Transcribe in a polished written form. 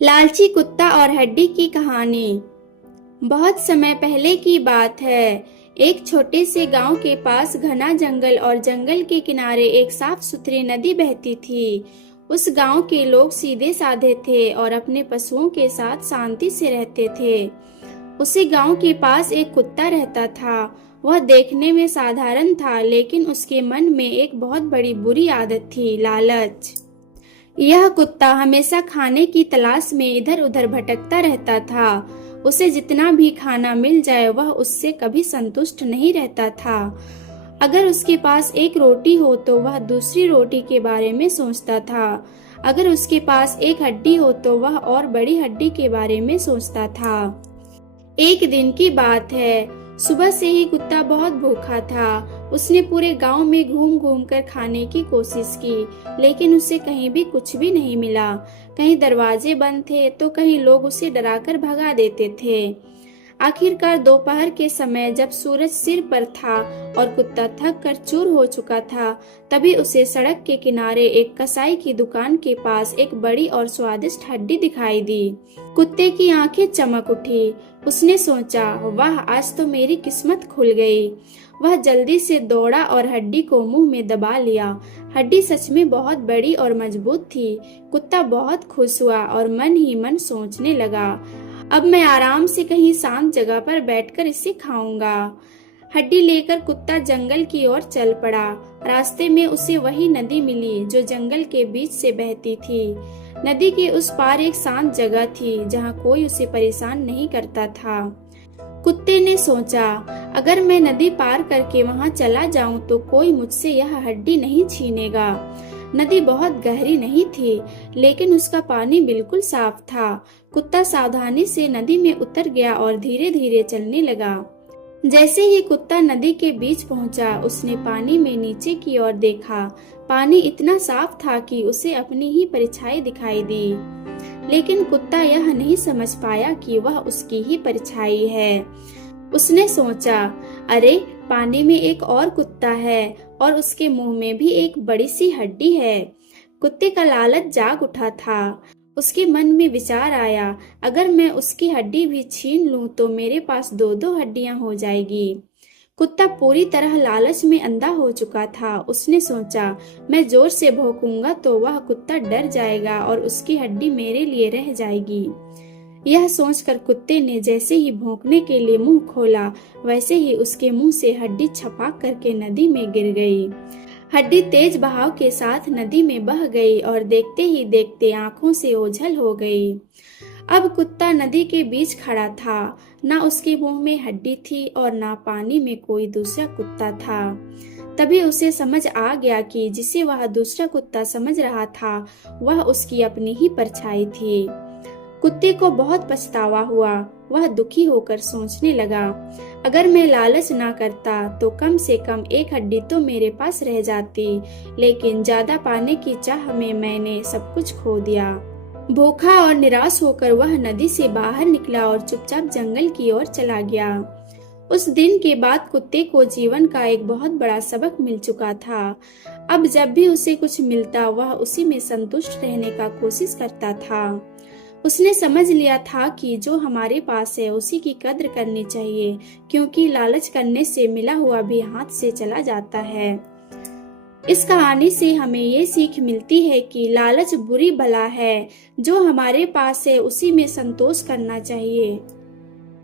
लालची कुत्ता और हड्डी की कहानी। बहुत समय पहले की बात है। एक छोटे से गांव के पास घना जंगल और जंगल के किनारे एक साफ सुथरी नदी बहती थी। उस गांव के लोग सीधे साधे थे और अपने पशुओं के साथ शांति से रहते थे। उसी गांव के पास एक कुत्ता रहता था। वह देखने में साधारण था, लेकिन उसके मन में एक बहुत बड़ी बुरी आदत थी, लालच। यह कुत्ता हमेशा खाने की तलाश में इधर उधर भटकता रहता था। उसे जितना भी खाना मिल जाए वह उससे कभी संतुष्ट नहीं रहता था। अगर उसके पास एक रोटी हो तो वह दूसरी रोटी के बारे में सोचता था। अगर उसके पास एक हड्डी हो तो वह और बड़ी हड्डी के बारे में सोचता था। एक दिन की बात है। सुबह से ही कुत्ता बहुत भूखा था। उसने पूरे गांव में घूम घूम कर खाने की कोशिश की, लेकिन उसे कहीं भी कुछ भी नहीं मिला। कहीं दरवाजे बंद थे तो कहीं लोग उसे डराकर भगा देते थे। आखिरकार दोपहर के समय जब सूरज सिर पर था और कुत्ता थक कर चूर हो चुका था, तभी उसे सड़क के किनारे एक कसाई की दुकान के पास एक बड़ी और स्वादिष्ट हड्डी दिखाई दी। कुत्ते की आंखें चमक उठी। उसने सोचा, वाह, आज तो मेरी किस्मत खुल गई। वह जल्दी से दौड़ा और हड्डी को मुंह में दबा लिया। हड्डी सच में बहुत बड़ी और मजबूत थी। कुत्ता बहुत खुश हुआ और मन ही मन सोचने लगा, अब मैं आराम से कहीं शांत जगह पर बैठकर इसे खाऊंगा। हड्डी लेकर कुत्ता जंगल की ओर चल पड़ा। रास्ते में उसे वही नदी मिली जो जंगल के बीच से बहती थी। नदी के उस पार एक शांत जगह थी जहाँ कोई उसे परेशान नहीं करता था। कुत्ते ने सोचा, अगर मैं नदी पार करके वहाँ चला जाऊं तो कोई मुझसे यह हड्डी नहीं छीनेगा। नदी बहुत गहरी नहीं थी, लेकिन उसका पानी बिल्कुल साफ था। कुत्ता सावधानी से नदी में उतर गया और धीरे धीरे चलने लगा। जैसे ही कुत्ता नदी के बीच पहुंचा, उसने पानी में नीचे की ओर देखा। पानी इतना साफ था कि उसे अपनी ही परछाई दिखाई दी, लेकिन कुत्ता यह नहीं समझ पाया कि वह उसकी ही परछाई है। उसने सोचा, अरे, पानी में एक और कुत्ता है और उसके मुंह में भी एक बड़ी सी हड्डी है। कुत्ते का लालच जाग उठा था। उसके मन में विचार आया, अगर मैं उसकी हड्डी भी छीन लूं तो मेरे पास दो दो हड्डियां हो जाएगी। कुत्ता पूरी तरह लालच में अंधा हो चुका था। उसने सोचा, मैं जोर से भौंकूंगा तो वह कुत्ता डर जाएगा और उसकी हड्डी मेरे लिए रह जाएगी। यह सोचकर कुत्ते ने जैसे ही भौंकने के लिए मुंह खोला, वैसे ही उसके मुंह से हड्डी छपाक करके नदी में गिर गई। हड्डी तेज बहाव के साथ नदी में बह गई और देखते ही देखते आंखों से ओझल हो गई। अब कुत्ता नदी के बीच खड़ा था। ना उसके मुंह में हड्डी थी और ना पानी में कोई दूसरा कुत्ता था। तभी उसे समझ आ गया कि जिसे वह दूसरा कुत्ता समझ रहा था, वह उसकी अपनी ही परछाई थी। कुत्ते को बहुत पछतावा हुआ। वह दुखी होकर सोचने लगा, अगर मैं लालच ना करता तो कम से कम एक हड्डी तो मेरे पास रह जाती, लेकिन ज्यादा पाने की चाह में मैंने सब कुछ खो दिया। भूखा और निराश होकर वह नदी से बाहर निकला और चुपचाप जंगल की ओर चला गया। उस दिन के बाद कुत्ते को जीवन का एक बहुत बड़ा सबक मिल चुका था। अब जब भी उसे कुछ मिलता, वह उसी में संतुष्ट रहने का कोशिश करता था। उसने समझ लिया था कि जो हमारे पास है उसी की कद्र करनी चाहिए, क्योंकि लालच करने से मिला हुआ भी हाथ से चला जाता है। इस कहानी से हमें ये सीख मिलती है कि लालच बुरी बला है। जो हमारे पास है उसी में संतोष करना चाहिए।